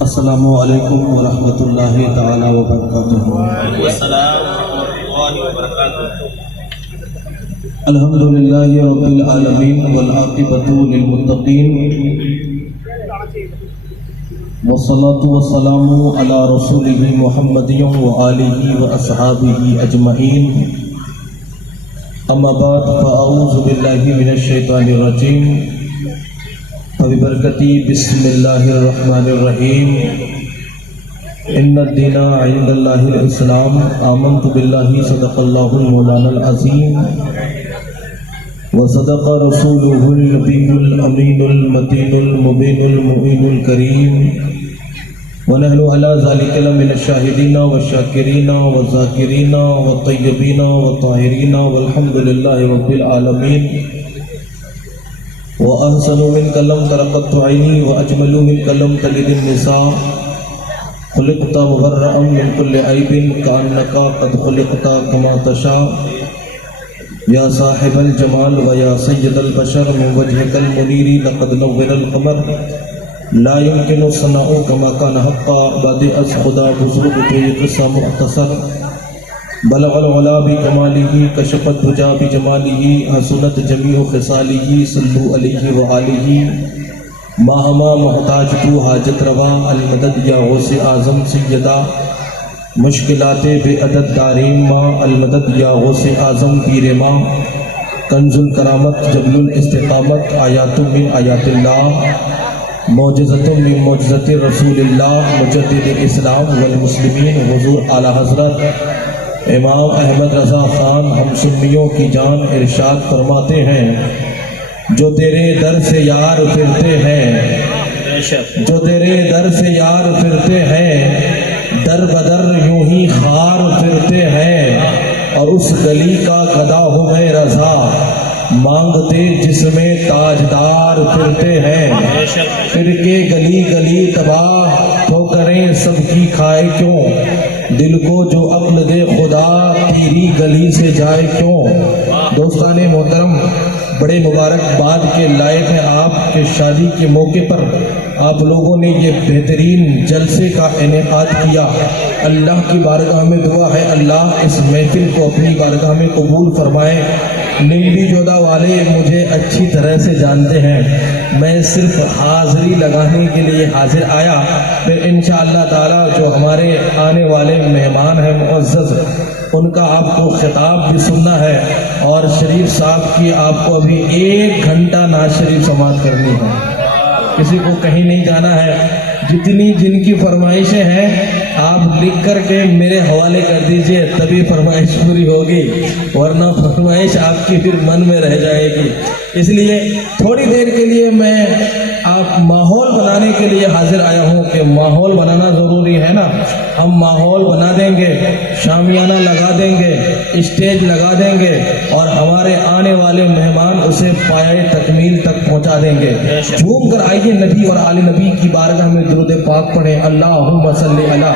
السلام علیکم ورحمۃ اللہ تعالی وبرکاتہ۔ الحمد للہ رب العالمین والعاقبۃ للمتقین والصلاة والسلام علی رسولہ محمد وآلہ واصحابہ اجمعین، اما بعد فاعوذ باللہ من الشیطان الرجیم، فببرکتی بسم اللہ الرحمن الرحیم، ان الدین عند اللہ الاسلام، آمنت باللہ صدق اللہ المولانا العظیم وصدق رسولہ النبی الامین المتین المبین المعین الکریم، ونحن على ذلك لمن الشاهدين والشاكرين والذاكرين والطيبين والطاهرين والحمد لله رب العالمين۔ وأحسن منك لم تر قط عيني وأجمل منك لم تلد النساء، خلقت مبرأ من كل عيب كأنك قد خلقت كما تشاء، يا صاحب الجمال ويا سيد البشر من وجهك المنير لقد نور القمر، لا يمكن الصناع كما كان حقا، بادئ از خدا بزرگ تو یہ قصہ مختصر، بلغ العلا بکمالہ کشف الدجا بجمالہ، حسنت جمیع خصالہ، صلو علیہ وآلہ، ماہما محتاج تو حاجت روا، المدد یا غوث اعظم سیدہ، مشکلات بے عدد دارین ماں، المدد یا غوث اعظم پیر ماں، کنز الکرامت جبل الاستقامت، آیات من آیات اللہ، معجزت من معجزت رسول اللہ، مجدد اسلام والمسلمین، حضور اعلی حضرت امام احمد رضا خان ہم سنیوں کی جان ارشاد فرماتے ہیں، جو تیرے در سے یار پھرتے ہیں، جو تیرے در سے یار پھرتے ہیں، در بدر یوں ہی خار پھرتے ہیں، اور اس گلی کا گدا ہوں میں رضا، مانگتے جس میں تاجدار پھرتے ہیں، پھر کے گلی گلی تباہ تو کریں سب کی کھائے کیوں، دل کو جو عقل دے خدا تیری گلی سے جائے کیوں۔ دوستان محترم، بڑے مبارکباد کے لائق ہیں آپ کے شادی کے موقع پر آپ لوگوں نے یہ بہترین جلسے کا انعقاد کیا۔ اللہ کی بارگاہ میں دعا ہے اللہ اس محفل کو اپنی بارگاہ میں قبول فرمائے۔ نیلی جودہ والے مجھے اچھی طرح سے جانتے ہیں، میں صرف حاضری لگانے کے لیے حاضر آیا، پھر انشاءاللہ تعالی جو ہمارے آنے والے مہمان ہیں معزز، ان کا آپ کو خطاب بھی سننا ہے، اور شریف صاحب کی آپ کو ابھی 1 گھنٹہ نعت شریف سماعت کرنی ہے، کسی کو کہیں نہیں جانا ہے۔ جتنی جن کی فرمائشیں ہیں آپ لکھ کر کے میرے حوالے کر دیجئے، تبھی فرمائش پوری ہوگی، ورنہ فرمائش آپ کی پھر من میں رہ جائے گی۔ اس لیے تھوڑی دیر کے لیے میں آپ ماحول بنانے کے لیے حاضر آیا ہوں کہ ماحول بنانا ضروری ہے نا، ہم ماحول بنا دیں گے، شامیانہ لگا دیں گے، اسٹیج لگا دیں گے، اور ہمارے آنے والے مہمان اسے پایۂ تکمیل تک پہنچا دیں گے۔ جھوم کر آئیے نبی اور آل نبی کی بارگاہ میں درود پاک پڑھیں۔ اللہم صلی علی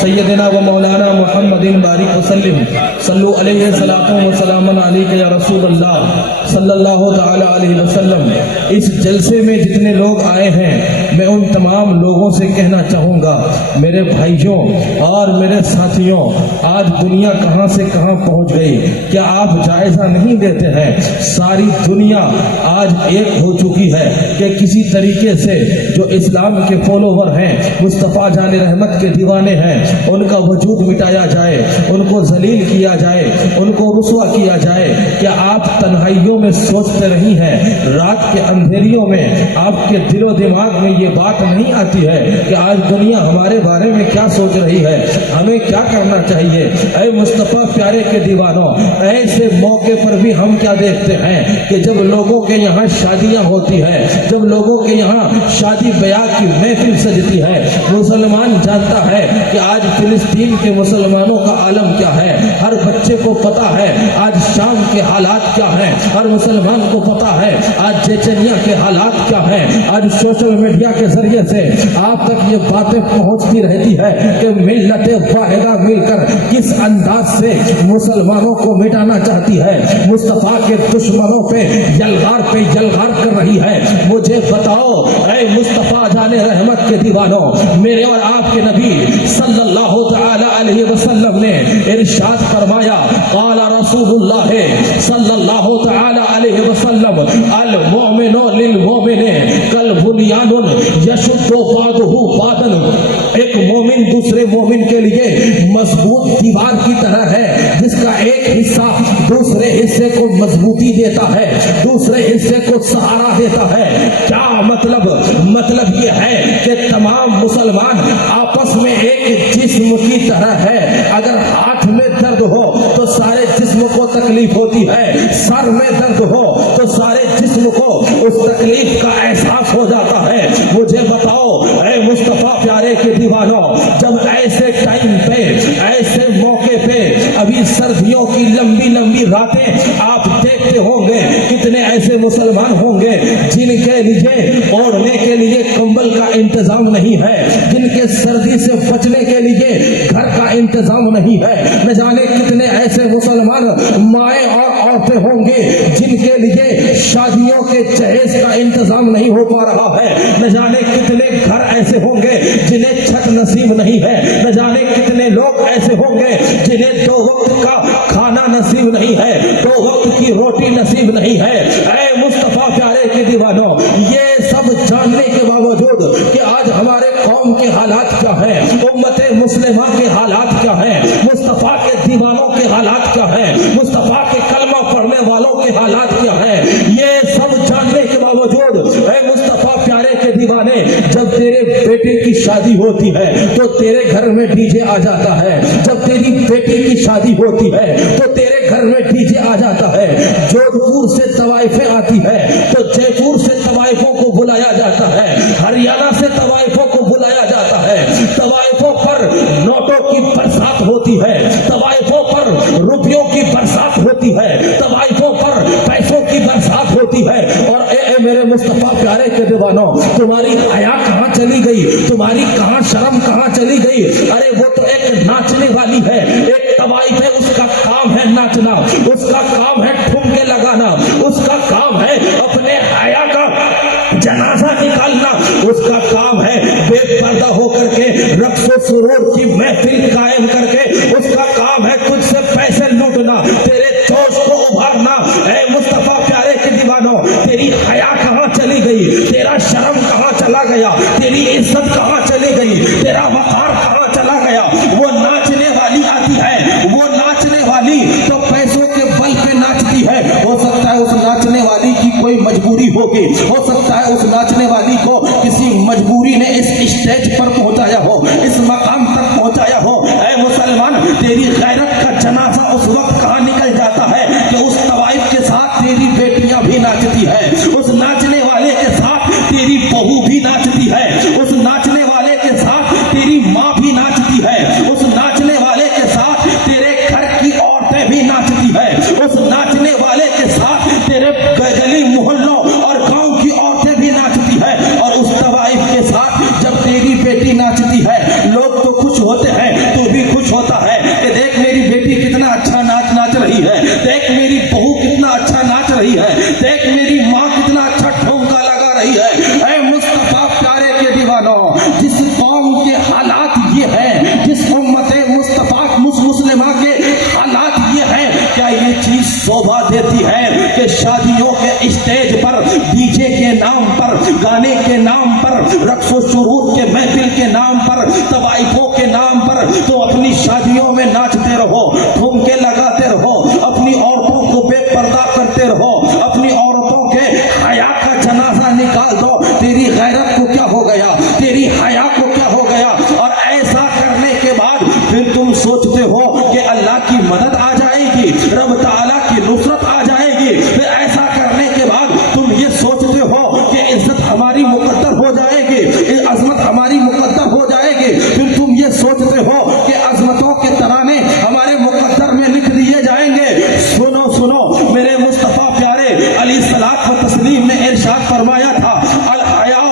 سیدنا و مولانا محمد بارک وسلم، صلو علیہ الصلاۃ والسلام علیک یا رسول اللہ صلی اللہ تعالی علیہ وسلم۔ اس جلسے میں جتنے لوگ آئے ہیں میں ان تمام لوگوں سے کہنا چاہوں گا، میرے بھائیوں اور میرے ساتھیوں، آج دنیا کہاں سے کہاں پہنچ گئی، کیا آپ جائزہ نہیں دیتے ہیں؟ ساری دنیا آج ایک ہو چکی ہے کہ کسی طریقے سے جو اسلام کے فالوور ہیں، مصطفیٰ جان رحمت کے دیوانے ہیں، ان کا وجود مٹایا جائے، ان کو ذلیل کیا جائے، ان کو رسوا کیا جائے۔ کیا آپ تنہائیوں میں سوچتے رہی ہیں، رات کے اندھیریوں میں آپ کے دل و دماغ میں یہ بات نہیں آتی ہے کہ آج دنیا ہمارے بارے میں کیا سوچ رہی ہے، ہمیں کیا کرنا چاہیے؟ اے مصطفیٰ پیارے کے دیوانوں، ایسے موقع پر بھی ہم کیا دیکھتے ہیں کہ جب لوگوں کے یہاں شادیاں ہوتی ہے، جب لوگوں کے یہاں شادی بیاہ کی محفل سجتی ہے، مسلمان جانتا ہے کہ آج فلسطین کے مسلمانوں کا عالم کیا ہے، ہر بچے کو پتا ہے آج شام کے حالات کیا ہیں، ہر مسلمان کو پتا ہے آج چیچنیا کے حالات کیا ہیں، آج سوشل میڈیا کے ذریعے سے آپ تک یہ باتیں پہنچتی رہتی ہے کہ ملت واحدہ مل کر کس انداز سے مسلمانوں کو مٹانا چاہتی ہے، مصطفیٰ کے دشمنوں پہ یلغار کر رہی ہے۔ مجھے بتاؤ اے مصطفیٰ جان رحمت کے دیوانوں، میرے اور آپ کے نبی صلی اللہ تعالی علیہ وسلم نے ارشاد فرمایا، قال رسول اللہ صلی اللہ تعالی علیہ وسلم، المؤمن للمؤمن کالبنیان یشد بعضہ بعضا، ایک مومن دوسرے مومن کے لیے مضبوط دیوار کی طرح ہے جس کا ایک حصہ دوسرے حصے کو مضبوطی دیتا ہے، دوسرے حصے کو سہارا دیتا ہے۔ کیا مطلب یہ ہے کہ تمام مسلمان آپس میں ایک جسم کی طرح ہے۔ اگر ہاتھ میں درد ہو تو سارے جسم کو تکلیف ہوتی ہے، سر میں درد ہو تو سارے جسم کو اس تکلیف کا احساس ہو جاتا ہے۔ مجھے بتاؤ اے مصطفیٰ پیارے کے دیوانوں، جب ایسے ٹائم پہ، ایسے موقع پہ، ابھی سردیوں کی لمبی لمبی راتیں آپ دیکھتے ہوں گے، کتنے ایسے مسلمان ہوں گے جن کے لیے اوڑھنے کے لیے کمبل کا انتظام نہیں ہے، جن کے سردی سے بچنے کے لیے گھر کا انتظام نہیں ہے۔ نہ جانے کتنے ایسے مسلمان مائیں اور عورتیں ہوں گے جن کے لیے شادیوں کے جہیز کا انتظام نہیں ہو پا رہا ہے۔ نہ جانے کتنے گھر ایسے ہوں گے جنہیں چھت نصیب نہیں ہے۔ نہ جانے کتنے لوگ ایسے ہوں گے جنہیں 2 وقت کا کھانا نصیب نہیں ہے، 2 وقت کی روٹی نصیب نہیں ہے۔ اے مصطفیٰ پیارے کے دیوانوں، یہ سب جاننے کے باوجود کہ آج ہمارے قوم کے حالات کیا ہیں، امت مسلمہ کے حالات کیا ہیں، مصطفیٰ کے دیوانوں کے حالات کیا ہیں، مصطفیٰ کے کلمہ پڑھنے والوں کے حالات کیا ہیں، یہ سب جاننے کے باوجود اے مصطفیٰ پیارے کے دیوانے، جب تیرے بیٹے کی شادی ہوتی ہے تو تیرے گھر میں ڈی جے آ جاتا ہے، جب تیری بیٹی کی شادی ہوتی ہے تو تیرے گھر میں ڈی جے آ جاتا ہے، جودھپور سے طوائفیں آتی ہے تو جے پور سے طوائفوں کو بلایا جاتا ہے، ہریانہ سے طوائفوں کو بلایا جاتا ہے، طوائفوں پر نوٹوں کی برسات ہوتی ہے، طوائفوں پر روپیوں کی برسات ہوتی ہے، طوائفوں پر پیسوں کی برسات ہوتی ہے۔ اور اے میرے مصطفیٰ پیارے کے دیوانوں، تمہاری حیا کہاں چلی گئی، تمہاری کہاں شرم کہاں چلی گئی؟ ارے وہ تو ایک ناچنے والی ہے، ایک طوائف ہے، اس کا کام ہے ناچنا، اس کا کام ہے ٹھمکے لگانا، اس کا کام ہے اپنے حیا کا جنازہ نکالنا، اس کا کام ہے بے پردہ ہو کر کے رقص و سرور کی محفل قائم کر کے، اس کا کام ہے تجھ سے پیسے لوٹنا، تیرے جوش کو ابھارنا۔ اے مصطفیٰ پیارے کے دیوانوں، تیری حیا کہاں چلی گئی، تیرا شرم کہاں چلا گیا، تیری عزت کہاں چلی گئی، تیرا وقار کہاں چلا گیا؟ وہ ناچنے والی آتی ہے، وہ ناچنے والی تو پیسوں کے بل پہ ناچتی ہے، ہو سکتا ہے اس ناچنے والی کی کوئی مجبوری ہوگی، ہو سکتا ہے اس ناچنے والی کو کسی مجبوری نے اس اسٹیج پر پہنچایا ہو، اس مقام تک پہنچایا ہو۔ اے مسلمان، تیری غیرت کا جنازہ اس وقت کہاں نکل جاتا ہے کہ اس طوائف کے ساتھ تیری بیٹیاں بھی ناچتی ہے، اس ناچنے والے کے ساتھ تیری بہو بھی ناچتی ہے، اس ناچنے والے کے ساتھ تیری ماں بھی ناچتی ہے، اس ناچنے والے کے ساتھ تیرے گھر کی عورتیں بھی ناچتی ہے، اس ناچنے والے کے ساتھ تیرے گلی محلوں اور گاؤں کی عورتیں بھی ناچتی ہے، اور اس طوائف کے ساتھ جب تیری بیٹی ناچتی ہے، لوگ تو خوش ہوتے ہیں، تو بھی خوش ہوتا ہے کہ دیکھ میری بیٹی کتنا اچھا ناچ رہی ہے، دیکھ میری بہو کتنا اچھا ناچ رہی ہے، دیکھ میری ماں کتنا اچھا ٹھمکا لگا رہی ہے۔ اے مصطفیٰ پیارے کے دیوانوں، جس قوم کے حالات یہ ہیں، جس امت مصطفیٰ مسلمہ کے حالات یہ ہیں، کیا یہ چیز شوبھا دیتی ہے کہ شادیوں کے اسٹیج پر ڈی جے کے نام پر، گانے کے نام پر، رقص و سرور کے محفل کے نام پر، طوائفوں کے نام پر تو اپنی شادیوں میں ناچتے رہو، ٹھمکے لگاتے رہو، اپنی عورتوں کو بے پردہ کرتے رہو، اپنی عورتوں کے حیا کا جنازہ نکال دو۔ تیری غیرت کو کیا ہو گیا، تیری حیا کو کیا ہو گیا؟ اور ایسا کرنے کے بعد پھر تم سوچتے ہو کہ اللہ کی مدد آ جائے گی، رب تعالیٰ کی نصرت آ جائے گی، پھر ایسا کرنے کے بعد تم یہ سوچتے ہو کہ عزت ہماری مقدر ہو جائے گی، عظمت ہماری مقدر ہو جائے گی، پھر تم یہ سوچتے ہو کہ عظمتوں کے ترانے ہمارے مقدر میں لکھ دیے جائیں گے۔ سنو سنو، میرے مصطفیٰ پیارے علیہ الصلوۃ و تسلیم نے ارشاد فرمایا تھا، الحیاء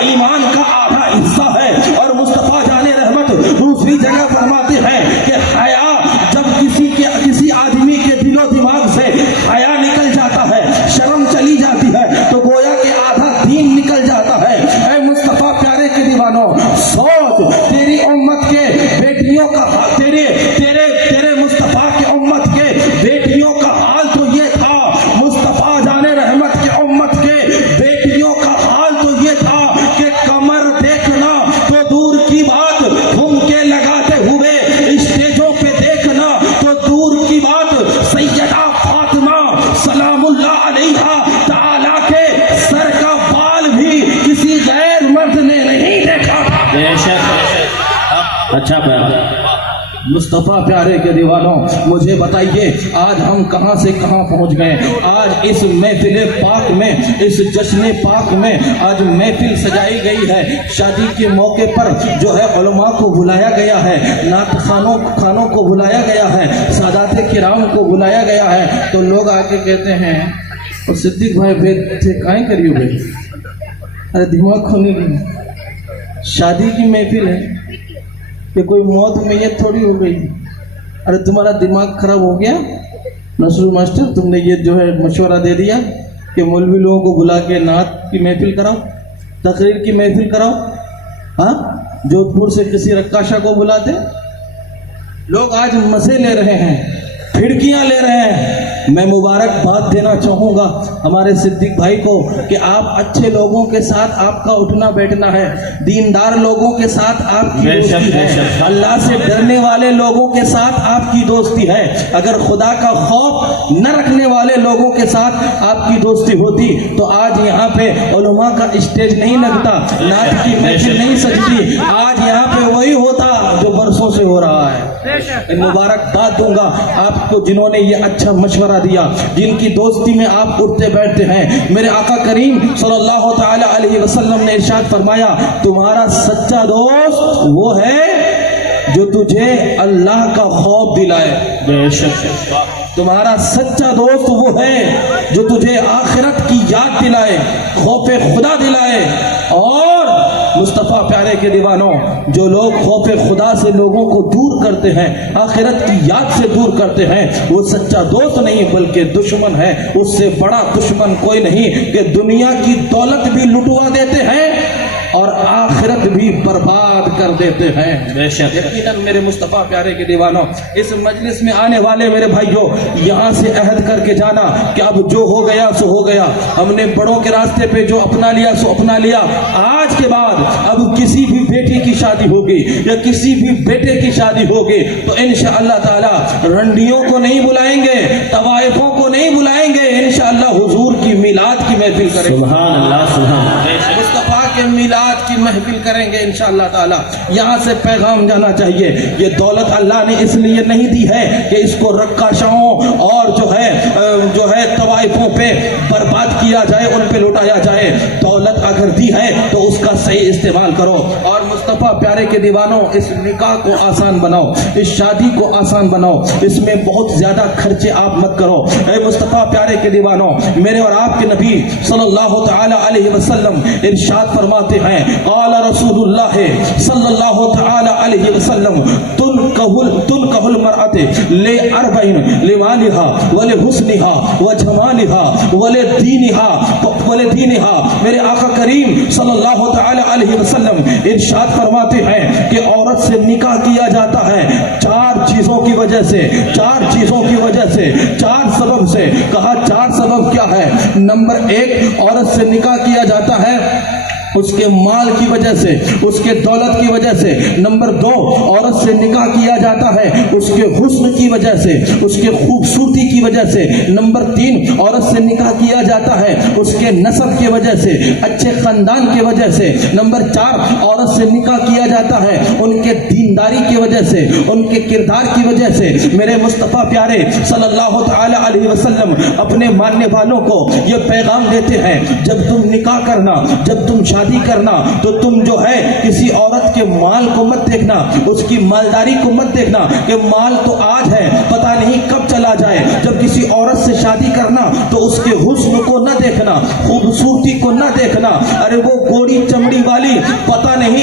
ایمان کا آدھا حصہ ہے۔ اور مصطفیٰ جان رحمت دوسری جگہ فرماتے ہیں کہ حیا جب کسی آدمی کے دل و دماغ سے حیا نکل جاتا ہے، شرم چلی جاتی ہے، تو گویا کہ آدھا دین نکل جاتا ہے۔ اے مصطفیٰ پیارے کے دیوانوں، سوچ تیری امت کے بیٹیوں کا تیرے مصطفیٰ کے امت کے بیٹیوں کا حال تو یہ تھا، مصطفیٰ جان رحمت کے امت کے بیٹیوں کا حال تو یہ تھا کہ کمر دیکھنا تو دور کی بات، ٹھمکے لگاتے ہوئے اسٹیجوں پہ دیکھنا تو دور کی بات، سیدہ فاطمہ سلام اللہ علیہا تعالی کے سر کا بال بھی کسی غیر مرد نے نہیں دیکھا تھا۔ بے شک اچھا پیغام۔ مصطفیٰ پیارے کے دیوانوں، مجھے بتائیے آج ہم کہاں سے کہاں پہنچ گئے؟ آج اس محفل پاک میں، اس جشن پاک میں آج محفل سجائی گئی ہے، شادی کے موقع پر جو ہے علماء کو بلایا گیا ہے، نعت خانوں کو بلایا گیا ہے، سادات کرام کو بلایا گیا ہے، تو لوگ آ کے کہتے ہیں اور صدیق بھائی بھید تھے کائیں کریو بھائی، ارے دماغ کھونے کی شادی کی محفل ہے کہ کوئی موت میت تھوڑی ہو گئی، ارے تمہارا دماغ خراب ہو گیا نصر ماسٹر، تم نے یہ جو ہے مشورہ دے دیا کہ مولوی لوگوں کو بلا کے نعت کی محفل کراؤ، تقریر کی محفل کراؤ، ہاں جودھ پور سے کسی رقاشہ کو بلاتے۔ لوگ آج مزے لے رہے ہیں، پھڑکیاں لے رہے ہیں۔ میں مبارکباد دینا چاہوں گا ہمارے صدیق بھائی کو کہ آپ اچھے لوگوں کے ساتھ آپ کا اٹھنا بیٹھنا ہے، دیندار لوگوں کے ساتھ آپ کی دوستی ہے، اللہ سے ڈرنے والے لوگوں کے ساتھ آپ کی دوستی ہے۔ اگر خدا کا خوف نہ رکھنے والے لوگوں کے ساتھ آپ کی دوستی ہوتی تو آج یہاں پہ علماء کا اسٹیج نہیں لگتا، نعت کی محفل نہیں سجتی، آج یہاں پہ وہی ہوتا جو برسوں سے ہو رہا ہے۔ مبارکباد دوں گا آپ کو جنہوں نے یہ اچھا مشورہ دیا، جن کی دوستی میں آپ اٹھتے بیٹھتے ہیں۔ میرے آقا کریم صلی اللہ تعالی علیہ وسلم نے ارشاد فرمایا، تمہارا سچا دوست وہ ہے جو تجھے اللہ کا خوف دلائے۔ بے شک تمہارا سچا دوست وہ ہے جو تجھے آخرت کی یاد دلائے، خوف خدا دلائے۔ اور مصطفیٰ پیارے کے دیوانوں، جو لوگ خوف خدا سے لوگوں کو دور کرتے ہیں، آخرت کی یاد سے دور کرتے ہیں، وہ سچا دوست نہیں بلکہ دشمن ہے۔ اس سے بڑا دشمن کوئی نہیں کہ دنیا کی دولت بھی لٹوا دیتے ہیں اور آخرت بھی برباد کر دیتے ہیں۔ بے شک یقیناً میرے مصطفیٰ پیارے کے دیوانوں، اس مجلس میں آنے والے میرے بھائیوں، یہاں سے عہد کر کے جانا کہ اب جو ہو گیا سو ہو گیا، ہم نے بڑوں کے راستے پہ جو اپنا لیا سو اپنا لیا۔ آج کے بعد اب کسی بھی بیٹی کی شادی ہوگی یا کسی بھی بیٹے کی شادی ہوگی تو انشاءاللہ تعالی رنڈیوں کو نہیں بلائیں گے، طوائفوں کو نہیں بلائیں گے، انشاءاللہ حضور کی میلاد کی محفل کریں گے، سبحان اللہ سبحان اللہ۔ مصطفیٰ کے میلاد کی محفل کریں گے انشاءاللہ تعالی۔ یہاں سے پیغام جانا چاہیے، یہ دولت اللہ نے اس لیے نہیں دی ہے کہ اس کو رقاشوں اور جو ہے طوائفوں پہ برباد کیا جائے، ان پہ لوٹایا جائے۔ دولت اگر دی ہے تو اس کا صحیح استعمال کرو۔ اور مصطفیٰ پیارے کے دیوانوں، اس نکاح کو آسان بناؤ، اس شادی کو آسان بناؤ، اس میں بہت زیادہ خرچے آپ مت کرو۔ اے مصطفیٰ پیارے کے دیوانوں، میرے اور آپ کے نبی صلی اللہ تعالی علیہ وسلم ارشاد فرماتے ہیں، قال رسول اللہ صلی اللہ تعالی علیہ وسلم، تنکح المرأة لأربعین، لمالها ولحسنها وجمالها ولدینها۔ میرے آقا کریم صلی اللہ تعالی علیہ وسلم ارشاد فرماتے ہیں کہ عورت سے نکاح کیا جاتا ہے چار چیزوں کی وجہ سے، چار چیزوں کی وجہ سے، چار سبب سے۔ کہا چار سبب کیا ہے؟ نمبر ایک، عورت سے نکاح کیا جاتا ہے اس کے مال کی وجہ سے، اس کے دولت کی وجہ سے۔ نمبر دو، عورت سے نکاح کیا جاتا ہے اس کے حسن کی وجہ سے، اس کے خوبصورتی کی وجہ سے۔ نمبر تین، عورت سے نکاح کیا جاتا ہے اس کے نسب کی وجہ سے، اچھے خاندان کی وجہ سے۔ نمبر چار، عورت سے نکاح کیا جاتا ہے ان کے دینداری کی وجہ سے، ان کے کردار کی وجہ سے۔ میرے مصطفیٰ پیارے صلی اللہ تعالی علیہ وسلم اپنے ماننے والوں کو یہ پیغام دیتے ہیں، جب تم نکاح کرنا، جب تم شادی کرنا تو تم جو ہے کسی عورت کے مال کو مت دیکھنا، اس کی مالداری کو مت دیکھنا کہ مال تو آج ہے پتہ نہیں کب چلا جائے۔ جب کسی عورت سے شادی کرنا تو اس کے حسن کو نہ دیکھنا، خوبصورتی کو نہ دیکھنا، ارے وہ گوڑی چمڑی والی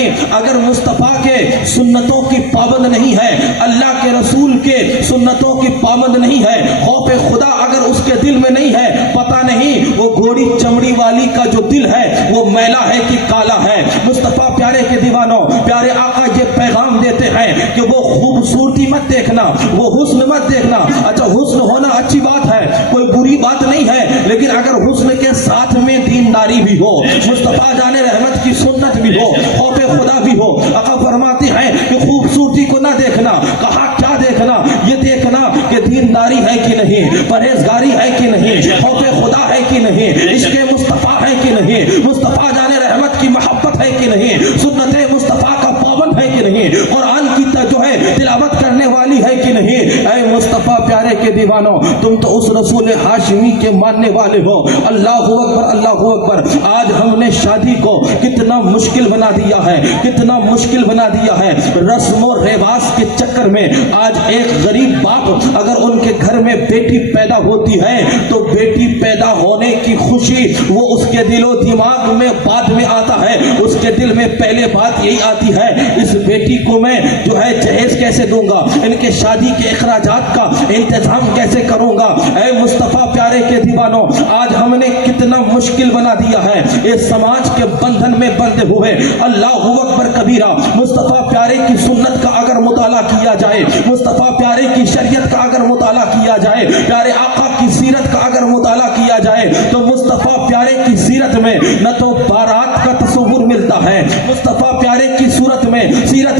نہیں اگر مصطفیٰ کے سنتوں کی پابند نہیں ہے, اللہ کے رسول کے سنتوں کی پابند نہیں ہے, خوف خدا اگر اس کے دل میں نہیں ہے, پتہ نہیں وہ گھوڑی چمڑی والی کا جو دل ہے وہ میلا ہے کہ کالا ہے. مصطفیٰ پیارے کے دیوانوں, پیارے آقا یہ پیغام دیتے ہیں کہ وہ خوبصورتی مت دیکھنا, وہ حسن مت دیکھنا. اچھا حسن ہونا اچھی بات ہے, کوئی بری بات نہیں ہے, لیکن اگر حسن کے ساتھ میں دینداری بھی ہو, مصطفیٰ جان رحمت کی سنت بھی ہو, خوف خدا بھی ہو. آقا فرماتے ہیں کہ خوبصورتی کو نہ دیکھنا. کہا کیا دیکھنا؟ یہ دیکھنا کہ دینداری ہے کہ نہیں, پرہیزگاری ہے کہ نہیں, خوف خدا ہے کہ نہیں, عشق مصطفیٰ ہے کہ نہیں, مصطفیٰ جان رحمت کی محبت ہے کہ نہیں, سنت مصطفیٰ کا پابند ہے کہ نہیں, قرآن کی جو ہے تلاوت کرنے والی ہے کہ نہیں. اے مصطفیٰ پیارے کے دیوانوں, تم تو اس رسول ہاشمی کے ماننے والے ہو. اللہ اکبر, اللہ اکبر. آج ہم نے شادی کو کتنا مشکل بنا دیا ہے, کتنا مشکل بنا دیا ہے. رسم و رواج کے چکر میں آج ایک غریب باپ اگر ان کے گھر میں بیٹی پیدا ہوتی ہے تو بیٹی پیدا ہونے کی خوشی وہ اس کے دل و دماغ میں بعد میں آتا ہے. اس کے دل میں پہلے بات یہی آتی ہے, اس بیٹی کو میں جو ہے جہیز کیسے دوں گا, ان کے شادی کے اخراجات کا انتظام کیسے کروں گا. اے مصطفیٰ پیارے کے دیوانوں, آج ہم نے کتنا مشکل بنا دیا ہے اس سماج کے بندھن میں بندھے ہوئے. اللہ اکبر کبیرہ. مصطفیٰ پیارے کی سنت کا اگر مطالعہ کیا جائے, مصطفیٰ پیارے کی شریعت کا اگر مطالعہ کیا جائے, پیارے آقا کی سیرت کا اگر مطالعہ کیا جائے تو مصطفیٰ پیارے کی سیرت میں نہ تو بارات کا تصور ملتا ہے, مصطفیٰ پیارے کی سیرت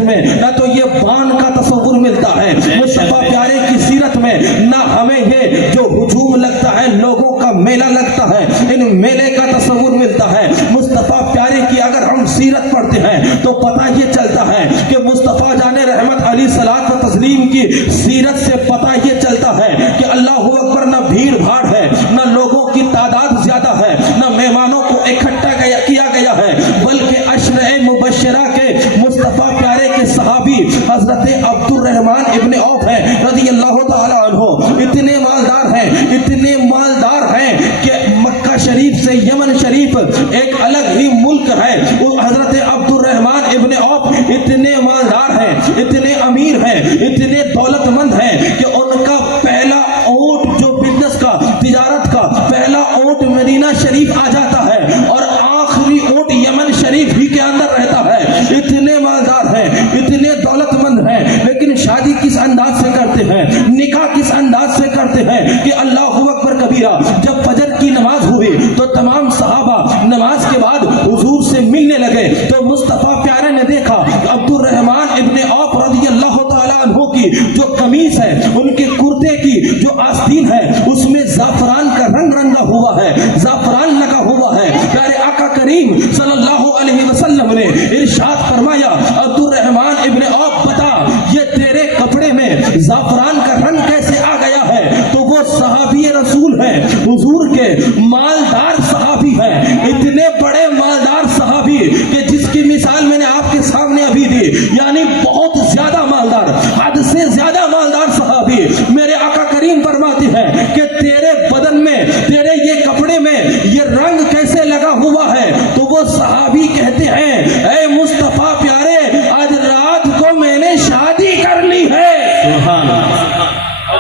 میں نہ تو یہ بان کا تصور ملتا ہے, مصطفیٰ پیارے کی سیرت میں نہ ہمیں یہ جو ہجوم لگتا ہے, لوگوں کا میلہ لگتا ہے, ان میلے کا تصور ملتا ہے. مصطفیٰ پیارے کی اگر ہم سیرت پڑھتے ہیں تو پتہ یہ چلتا ہے کہ مصطفیٰ جان رحمت علیہ الصلوۃ و تسلیم کی سیرت سے پتہ یہ چلتا ہے کہ اللہ اکبر نہ بھیڑ بھاڑ ہے, نہ لوگوں کی تعداد زیادہ ہے, نہ مہمانوں کو اکٹھا کیا گیا ہے, بلکہ عشرہ مبشرہ کے مصطفیٰ پیارے کے صحابی حضرت عبد الرحمن ابن عوف ہیں رضی اللہ تعالی عنہ. اتنے مالدار ہیں کہ مکہ شریف سے یمن شریف ایک الگ ہی ملک ہے. حضرت عبد الرحمن ابن عوف اتنے مالدار ہیں, اتنے امیر ہیں, اتنے دولت مند ہیں کہ ان کا پہلا اونٹ جو بزنس کا, تجارت کا پہلا اونٹ مدینہ شریف آ جاتا ہے اور آخری اونٹ یمن شریف ہی کے اندر رہتا ہے. اتنے مالدار ہیں, اتنے دولت مند ہیں, لیکن شادی کس انداز سے کرتے ہیں, نکاح کس انداز سے کرتے ہیں کہ اللہ اکبر کبیرہ. جب فجر کی نماز ہوئی تو تمام صحابہ نماز کے بعد حضور سے ملنے لگے تو مصطفیٰ پیارے نے دیکھا عبد الرحمن ابن عوف رضی اللہ تعالی عنہ کی جو قمیص ہے, ان کے کرتے کی جو آستین ہے, اس میں زعفران کا رنگ رنگا ہوا ہے, زعفران لگا ہوا ہے. پیارے آقا کریم صلی اللہ علیہ وسلم نے ارشاد فرمایا, عبد الرحمن ابن عوف بتا یہ تیرے کپڑے میں زعفران کا رنگ کیسے آ گیا ہے؟ تو وہ صحابی رسول ہیں, حضور کے مالدار صحابی ہیں, اتنے بڑے مالدار صحابی کہ جس کی مثال میں نے آپ کے سامنے ابھی دی, یعنی بہت زیادہ مالدار, حد سے زیادہ مالدار صحابی. میرے آقا کریم فرماتے ہیں کہ تیرے بدن میں, تیرے یہ کپڑے میں یہ رنگ کیسے لگا ہوا ہے؟ تو وہ صحابی کہتے ہیں اے مصطفیٰ پیارے, آج رات کو میں نے شادی کر لی ہے. سبحان اللہ.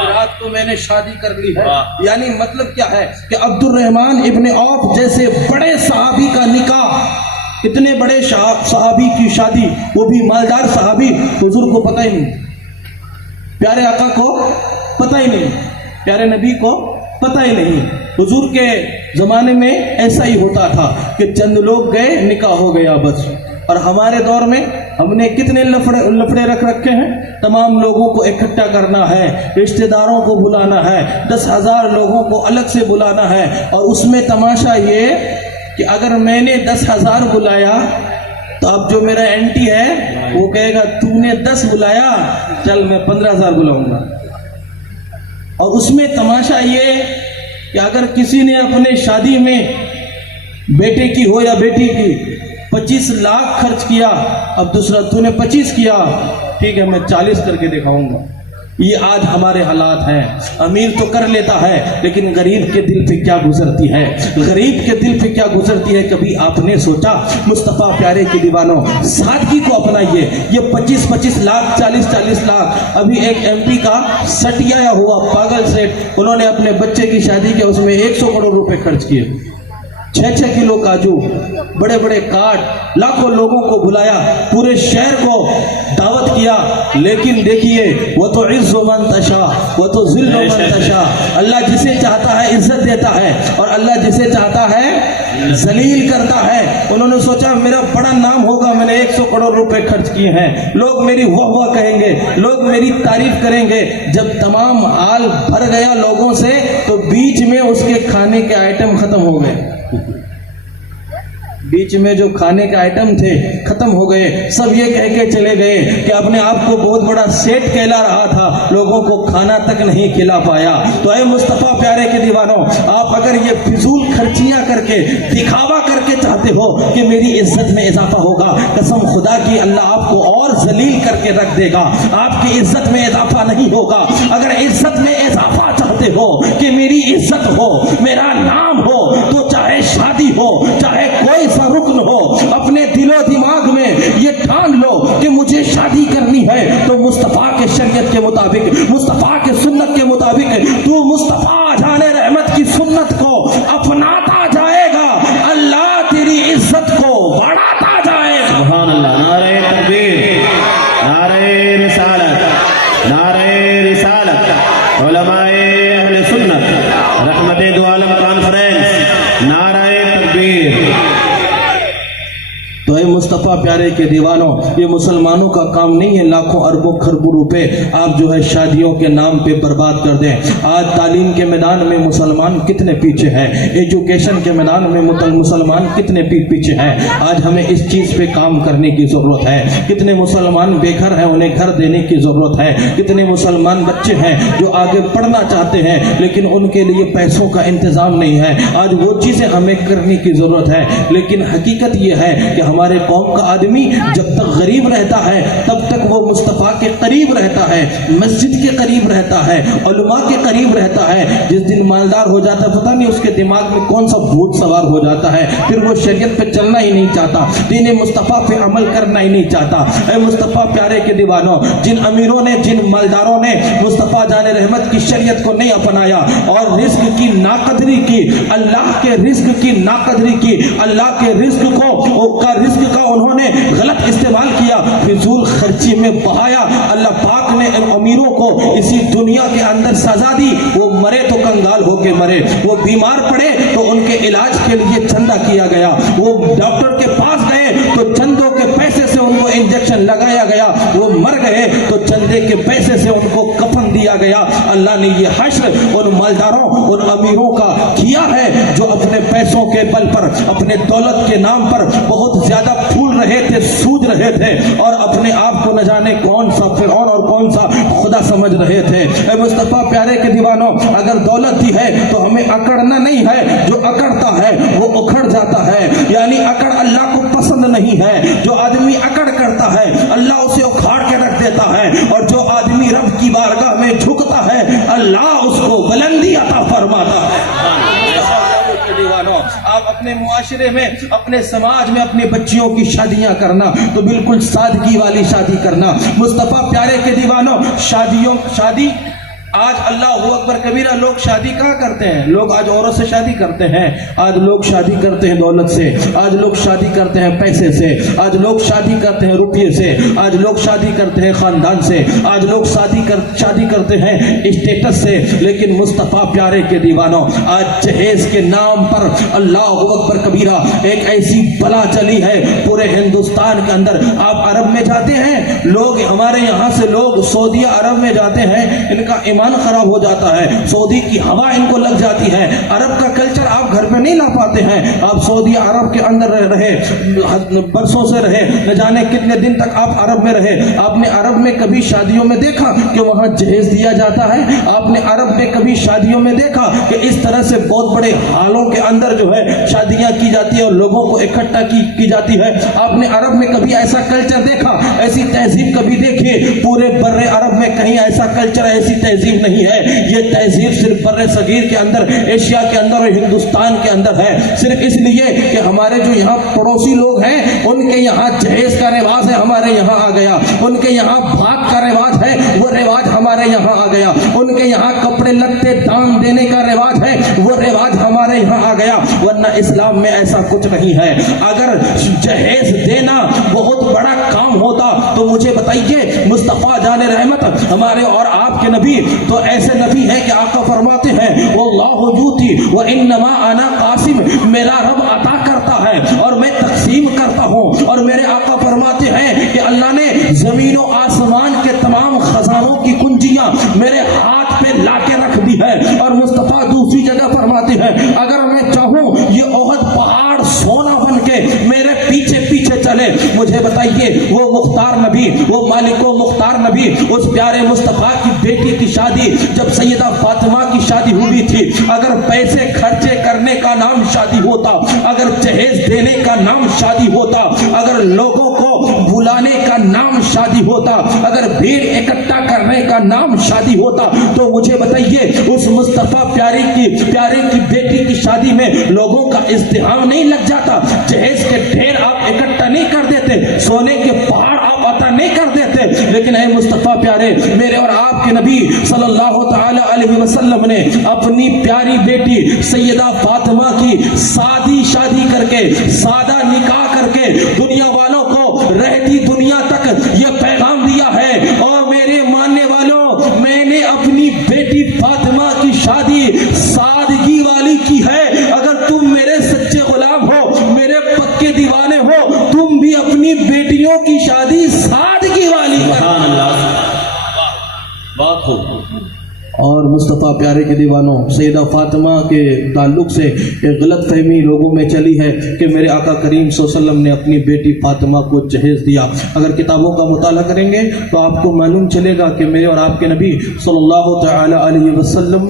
رات کو میں نے شادی کر لی ہے. یعنی مطلب کیا ہے کہ عبد الرحمن ابن عوف جیسے بڑے صحابی کا نکاح, اتنے بڑے صحابی کی شادی, وہ بھی مالدار صحابی, حضور کو پتہ ہی نہیں, پیارے آقا کو پتہ ہی نہیں, پیارے نبی کو پتہ ہی نہیں. حضور کے زمانے میں ایسا ہی ہوتا تھا کہ چند لوگ گئے, نکاح ہو گیا بس. اور ہمارے دور میں ہم نے کتنے لفڑے رکھ رکھے ہیں, تمام لوگوں کو اکٹھا کرنا ہے, رشتہ داروں کو بلانا ہے, 10,000 لوگوں کو الگ سے بلانا ہے. اور اس میں تماشا یہ کہ اگر میں نے 10,000 بلایا تو اب جو میرا اینٹی ہے وہ کہے گا تو نے 10 بلایا, چل میں 15,000 بلاؤں گا. اور اس میں تماشا یہ کہ اگر کسی نے اپنے شادی میں بیٹے کی ہو یا بیٹی کی 25 لاکھ خرچ کیا, اب دوسرا تو نے 25 کیا, ٹھیک ہے میں 40 کر کے دکھاؤں گا. یہ آج ہمارے حالات ہیں. امیر تو کر لیتا ہے لیکن غریب کے دل پہ کیا گزرتی ہے, غریب کے دل پہ کیا گزرتی ہے. کبھی آپ نے سوچا مصطفیٰ پیارے کے دیوانوں سادگی کو اپنائیے. یہ 25-25 لاکھ 40-40 لاکھ ابھی ایک ایم پی کا سٹیا ہوا پاگل سیٹ, انہوں نے اپنے بچے کی شادی کے اس میں 100 کروڑ روپے خرچ کیے. 6 کلو کاجو, بڑے بڑے کارڈ, لاکھوں لوگوں کو بلایا, پورے شہر کو دعوت کیا. لیکن دیکھیے وہ تو عز من تشاء وہ تو ذل من تشاء, اللہ جسے چاہتا ہے عزت دیتا ہے اور اللہ جسے چاہتا ہے ذلیل کرتا ہے. انہوں نے سوچا میرا بڑا نام ہوگا, میں نے 100 کروڑ روپے خرچ کیے ہیں, لوگ میری واہ واہ کہیں گے, لوگ میری تعریف کریں گے. جب تمام حال بھر گیا لوگوں سے تو بیچ میں اس کے کھانے کے آئٹم ختم ہو گئے. بیچ میں جو کھانے کے آئٹم تھے ختم ہو گئے. سب یہ کہہ کے چلے گئے کہ اپنے آپ کو بہت بڑا سیٹ کہلا رہا تھا, لوگوں کو کھانا تک نہیں کھلا پایا. تو اے مصطفیٰ پیارے کے دیوانوں, آپ اگر یہ فضول خرچیاں کر کے دکھاوا کر کے چاہتے ہو کہ میری عزت میں اضافہ ہوگا, قسم خدا کی اللہ آپ کو اور ذلیل کر کے رکھ دے گا. آپ کی عزت میں اضافہ نہیں ہوگا. اگر عزت میں اضافہ چاہتے ہو کہ میری عزت ہو, میرا نام ہو, تو چاہے شادی ہو, چاہے کوئی سا رکن ہو, اپنے دل و دماغ میں یہ ٹھان لو کہ مجھے شادی کرنی ہے تو مصطفیٰ کے شریعت کے مطابق, مصطفیٰ کے سنت کے مطابق تو مصطفیٰ جان رحمت کی سنت کو اپناتا جائے گا, اللہ تیری عزت کو بڑھاتا جائے گا. سبحان اللہ. نعرہ تکبیر, نعرہ رسالت, نعرہ رسالت. علماء اہل سنت رحمت دو عالم کانفرنس, نعرہ تکبیر. تو اے مصطفیٰ پیارے کے دیوانوں, یہ مسلمانوں کا کام نہیں ہے لاکھوں اربوں خربوں روپے آپ جو ہے شادیوں کے نام پہ برباد کر دیں. آج تعلیم کے میدان میں مسلمان کتنے پیچھے ہیں, ایجوکیشن کے میدان میں مسلمان کتنے پیچھے ہیں. آج ہمیں اس چیز پہ کام کرنے کی ضرورت ہے. کتنے مسلمان بے گھر ہیں, انہیں گھر دینے کی ضرورت ہے. کتنے مسلمان بچے ہیں جو آگے پڑھنا چاہتے ہیں لیکن ان کے لیے پیسوں کا انتظام نہیں ہے. آج وہ چیزیں ہمیں کرنے کی ضرورت ہے. لیکن حقیقت یہ ہے کہ ہمارے قوم کا آدمی جب تک غریب رہتا ہے تب تک وہ مصطفیٰ کے قریب رہتا ہے, مسجد کے قریب رہتا ہے, علماء کے قریب رہتا ہے. جس دن مالدار ہو جاتا ہے پتہ نہیں اس کے دماغ میں کون سا بھوت سوار ہو جاتا ہے, پھر وہ شریعت پہ چلنا ہی نہیں چاہتا, دین مصطفیٰ پہ عمل کرنا ہی نہیں چاہتا. اے مصطفیٰ پیارے کے دیوانوں, جن امیروں نے, جن مالداروں نے مصطفیٰ جان رحمت کی شریعت کو نہیں اپنایا اور رزق کی ناقدری کی, اللہ کے رزق کی ناقدری کی, اللہ کے رزق کا انہوں نے غلط استعمال کیا, فضول خرچی میں بہایا, اللہ پاک نے ان امیروں کو اسی دنیا کے اندر سزا دی. وہ مرے تو کنگال ہو کے مرے, وہ بیمار پڑے تو ان کے علاج کے لیے چندہ کیا گیا, وہ ڈاکٹر کے پاس گئے تو چندوں کے پیسے سے ان کو انجیکشن لگایا گیا, وہ مر گئے تو چندے کے پیسے سے ان کو کفن دیا گیا. اللہ نے یہ حشر ان مالداروں, ان امیروں کا کیا ہے جو اپنے پیسوں کے بل پر, اپنے دولت کے نام پر بہت زیادہ پھول رہے تھے, سوج رہے تھے اور اپنے آپ کو نہ جانے کون سا فرعون اور کون سا خدا سمجھ رہے تھے. اے مصطفیٰ پیارے کے دیوانوں, اگر دولت دی ہے تو ہمیں اکڑنا نہیں ہے, جو اکڑتا ہے وہ اکھڑ جاتا ہے. یعنی اکڑ اللہ کو پسند نہیں ہے. جو آدمی اکڑ کرتا ہے اللہ اسے اکھاڑ کے رکھ دیتا ہے, اور جو آدمی رب کی بارگاہ میں جھکتا ہے اللہ اس کو بلندی عطا فرماتا ہے. آپ اپنے معاشرے میں, اپنے سماج میں اپنی بچیوں کی شادیاں کرنا تو بالکل سادگی والی شادی کرنا. مصطفیٰ پیارے کے دیوانوں, شادی آج اللہ اکبر کبیرہ, لوگ شادی کہاں کرتے ہیں؟ لوگ آج عورت سے شادی کرتے ہیں, آج لوگ شادی کرتے ہیں دولت سے, آج لوگ شادی کرتے ہیں پیسے سے, آج لوگ شادی کرتے ہیں روپیے سے, آج لوگ شادی کرتے ہیں خاندان سے, آج لوگ شادی کرتے ہیں اسٹیٹس سے. لیکن مصطفیٰ پیارے کے دیوانوں, آج جہیز کے نام پر اللہ اکبر کبیرہ ایک ایسی بلا چلی ہے پورے ہندوستان کے اندر. آپ عرب میں جاتے ہیں, لوگ ہمارے یہاں سے لوگ سعودیہ عرب میں جاتے ہیں, ان کا ایمان خراب ہو جاتا ہے، سعودی کی ہوا ان کو لگ جاتی ہے، عرب کا کلچر آپ گھر پہ نہیں لا پاتے ہیں، آپ سعودی عرب کے اندر رہے، برسوں سے رہے، نہ جانے کتنے دن تک آپ عرب میں رہے، آپ نے عرب میں کبھی شادیوں میں دیکھا کہ وہاں جہیز دیا جاتا ہے؟ آپ نے عرب میں کبھی شادیوں میں دیکھا کہ اس طرح سے بہت بڑے حالوں کے اندر جو ہے شادیاں کی جاتی ہے اور لوگوں کو اکٹھا کی جاتی ہے؟ آپ نے عرب میں کبھی ایسا کلچر دیکھا، ایسی تہذیب کبھی دیکھی؟ پورے بر عرب میں کہیں ایسا کلچر، ایسی تہذیب نہیں ہے۔ یہ تہذیب صرف بر صغیر کے اندر، ایشیا کے اندر اور ہندوستان کے اندر ہے، صرف اس لیے کہ ہمارے جو یہاں پڑوسی لوگ ہیں ان کے یہاں جہیز کا رواج ہے، ہمارے یہاں آ گیا، ان کے یہاں بھاگ کا رواج ہے، وہ رواج ہمارے یہاں آ گیا، ان کے یہاں کپڑے لتے دان دینے کا رواج ہے، وہ رواج ہمارے یہاں آ گیا، ورنہ اسلام میں ایسا کچھ نہیں ہے۔ اگر جہیز دینا بہت بڑا کام ہوتا تو مجھے بتائیے، مصطفیٰ جان رحمت ہمارے اور آپ کے نبی تو ایسے نبی ہیں کہ آقا فرماتے ہیں واللہ یؤتی وانما انا قاسم، میرا رب عطا کرتا ہے اور میں تقسیم کرتا ہوں، اور میرے آقا فرماتے ہیں کہ اللہ نے زمین و آسمان کے تمام خزانوں کی کنجیاں میرے ہاتھ پہ لا کے رکھ دی ہے۔ اور مصطفیٰ دوسری جگہ فرماتے ہیں اگر میں چاہوں یہ احد پہاڑ سونا بن کے میرے پیچھے پیچھے چلے۔ مجھے بتائیے، وہ مختار نبی، وہ مالک و مختار نبی، اس پیارے مصطفیٰ کی بیٹی کی شادی جب سیدہ فاطمہ کی شادی ہوئی تھی، اگر پیسے خرچے کرنے کا نام شادی ہوتا، اگر جہیز دینے کا نام شادی ہوتا، اگر لوگوں کو بلانے کا نام شادی ہوتا، اگر بھیڑ اکٹھا کرنے کا نام شادی ہوتا، تو مجھے بتائیے اس مصطفیٰ پیارے کی بیٹی کی شادی میں لوگوں کا ازدحام نہیں لگ جاتا؟ جہیز کے ڈھیر آپ اکٹھا نہیں کر دیتے، سونے کے پہاڑ آپ عطا نہیں کر دیتے؟ لیکن اے مصطفیٰ پیارے، میرے اور آپ کے نبی صلی اللہ تعالی علیہ وسلم نے اپنی پیاری بیٹی سیدہ فاطمہ کی سادی شادی کر کے، سادہ نکاح کر کے دنیا والوں کو رہتی دنیا تک یہ پیغام دیا ہے، اور میرے ماننے والوں، میں نے اپنی بیٹی فاطمہ کی شادی سادگی والی کی ہے۔ اگر تم میرے سچے غلام ہو، میرے پکے دیوانے ہو، تم بھی اپنی بیٹیوں کی شادی سادگی والی کرو۔ بہت خوب۔ اور مصطفیٰ پیارے کے دیوانوں، سیدہ فاطمہ کے تعلق سے ایک غلط فہمی لوگوں میں چلی ہے کہ میرے آقا کریم صلی اللہ علیہ وسلم نے اپنی بیٹی فاطمہ کو جہیز دیا۔ اگر کتابوں کا مطالعہ کریں گے تو آپ کو معلوم چلے گا کہ میرے اور آپ کے نبی صلی اللہ تعالی علیہ وسلم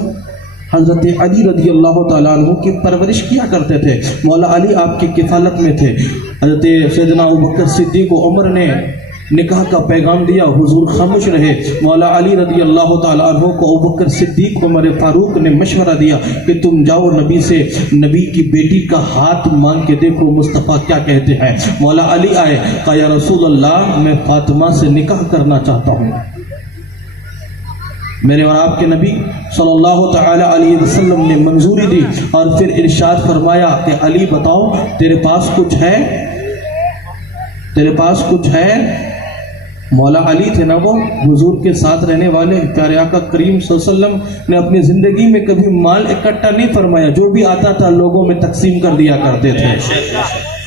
حضرت علی رضی اللہ تعالیٰ عنہ کی پرورش کیا کرتے تھے۔ مولا علی آپ کی کفالت میں تھے۔ حضرت سیدنا ابوبکر صدیق و عمر نے نکاح کا پیغام دیا، حضور خاموش رہے۔ مولا علی رضی اللہ تعالیٰ عنہ کو ابوبکر صدیق عمر فاروق نے مشورہ دیا کہ تم جاؤ نبی سے نبی کی بیٹی کا ہاتھ مانگ کے دیکھو مصطفیٰ کیا کہتے ہیں۔ مولا علی آئے، کہا یا رسول اللہ، میں فاطمہ سے نکاح کرنا چاہتا ہوں۔ میرے اور آپ کے نبی صلی اللہ تعالی علیہ وسلم نے منظوری دی اور پھر ارشاد فرمایا کہ علی بتاؤ تیرے پاس کچھ ہے؟ تیرے پاس کچھ ہے؟ مولا علی تھے نا، وہ حضور کے ساتھ رہنے والے پیارے آقا کریم صلی اللہ علیہ وسلم نے اپنی زندگی میں کبھی مال اکٹھا نہیں فرمایا، جو بھی آتا تھا لوگوں میں تقسیم کر دیا کرتے تھے۔